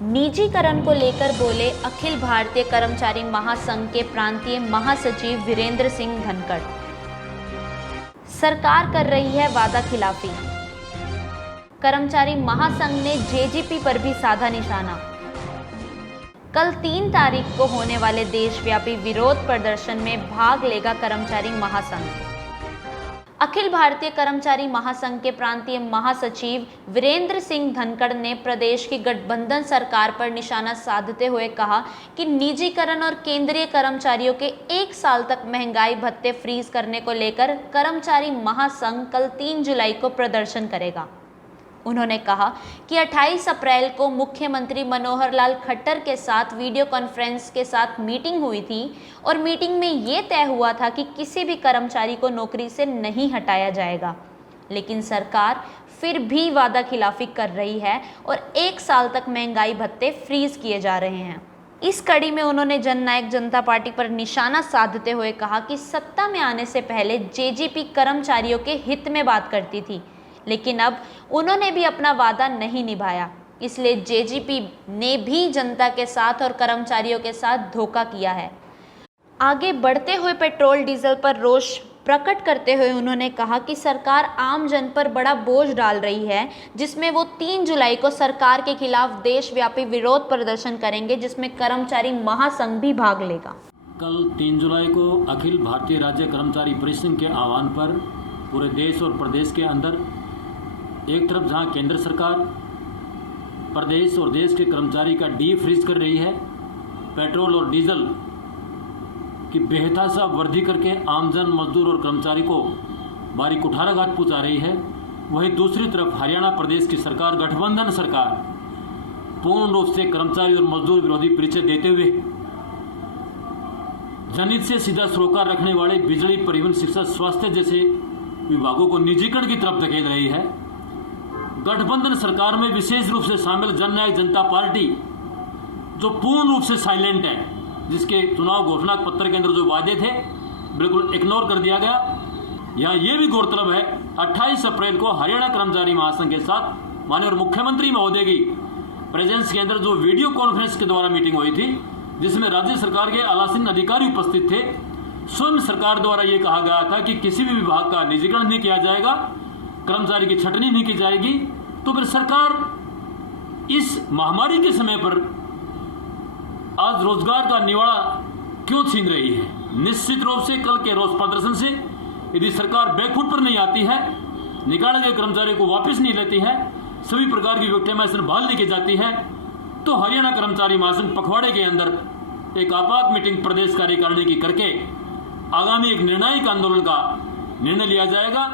निजीकरण को लेकर बोले अखिल भारतीय कर्मचारी महासंघ के प्रांतीय महासचिव वीरेंद्र सिंह धनखड़। सरकार कर रही है वादा खिलाफी। कर्मचारी महासंघ ने जेजीपी पर भी साधा निशाना। कल 3 तारीख को होने वाले देशव्यापी विरोध प्रदर्शन में भाग लेगा कर्मचारी महासंघ। अखिल भारतीय कर्मचारी महासंघ के प्रांतीय महासचिव वीरेंद्र सिंह धनखड़ ने प्रदेश की गठबंधन सरकार पर निशाना साधते हुए कहा कि निजीकरण और केंद्रीय कर्मचारियों के 1 साल तक महंगाई भत्ते फ्रीज करने को लेकर कर्मचारी महासंघ कल 3 जुलाई को प्रदर्शन करेगा। उन्होंने कहा कि 28 अप्रैल को मुख्यमंत्री मनोहर लाल खट्टर के साथ वीडियो कॉन्फ्रेंस के साथ मीटिंग हुई थी और मीटिंग में ये तय हुआ था कि किसी भी कर्मचारी को नौकरी से नहीं हटाया जाएगा, लेकिन सरकार फिर भी वादा खिलाफी कर रही है और 1 साल तक महंगाई भत्ते फ्रीज किए जा रहे हैं। इस कड़ी में उन्होंने जननायक जनता पार्टी पर निशाना साधते हुए कहा कि सत्ता में आने से पहले जेजीपी कर्मचारियों के हित में बात करती थी, लेकिन अब उन्होंने भी अपना वादा नहीं निभाया, इसलिए जेजीपी ने भी जनता के साथ और कर्मचारियों के साथ धोखा किया है। आगे बढ़ते हुए पेट्रोल डीजल पर रोष प्रकट करते हुए उन्होंने कहा कि सरकार आम जन पर बड़ा बोझ डाल रही है, जिसमें वो 3 जुलाई को सरकार के खिलाफ देशव्यापी विरोध प्रदर्शन करेंगे, जिसमें कर्मचारी महासंघ भी भाग लेगा। कल 3 जुलाई को अखिल भारतीय राज्य कर्मचारी परिसंघ के आह्वान पर पूरे देश और प्रदेश के अंदर एक तरफ जहां केंद्र सरकार प्रदेश और देश के कर्मचारी का डी फ्रीज कर रही है, पेट्रोल और डीजल की बेहताशा वृद्धि करके आमजन, मजदूर और कर्मचारी को भारी कुठाराघात पहुंचा रही है, वहीं दूसरी तरफ हरियाणा प्रदेश की सरकार, गठबंधन सरकार, पूर्ण रूप से कर्मचारी और मजदूर विरोधी परिचय देते हुए जनहित से सीधा सरोकार रखने वाले बिजली, परिवहन, शिक्षा, स्वास्थ्य जैसे विभागों को निजीकरण की तरफ धकेल रही है। गठबंधन सरकार में विशेष रूप से शामिल जननायक जनता पार्टी, जो पूर्ण रूप से साइलेंट है, जिसके चुनाव घोषणा पत्र के अंदर जो वादे थे बिल्कुल इग्नोर कर दिया गया। यहाँ ये भी गौरतलब है 28 अप्रैल को हरियाणा कर्मचारी महासंघ के साथ माननीय मुख्यमंत्री महोदय की प्रेजेंस के अंदर जो वीडियो कॉन्फ्रेंस के द्वारा मीटिंग हुई थी, जिसमें राज्य सरकार के आलासीन अधिकारी उपस्थित थे, स्वयं सरकार द्वारा ये कहा गया था कि किसी भी विभाग का निजीकरण नहीं किया जाएगा, कर्मचारी की छटनी नहीं की जाएगी। तो फिर सरकार इस महामारी के समय पर आज रोजगार का निवाड़ा क्यों छीन रही है? निश्चित रूप से कल के रोष प्रदर्शन से यदि सरकार बैकफुट पर नहीं आती है, निकाले गए कर्मचारियों को वापस नहीं लेती है, सभी प्रकार की विक्टिमाइजेशन बहाल नहीं की जाती है, तो हरियाणा कर्मचारी महासंघ पखवाड़े के अंदर एक आपात मीटिंग प्रदेश कार्यकारिणी की करके आगामी एक निर्णायक आंदोलन का निर्णय लिया जाएगा।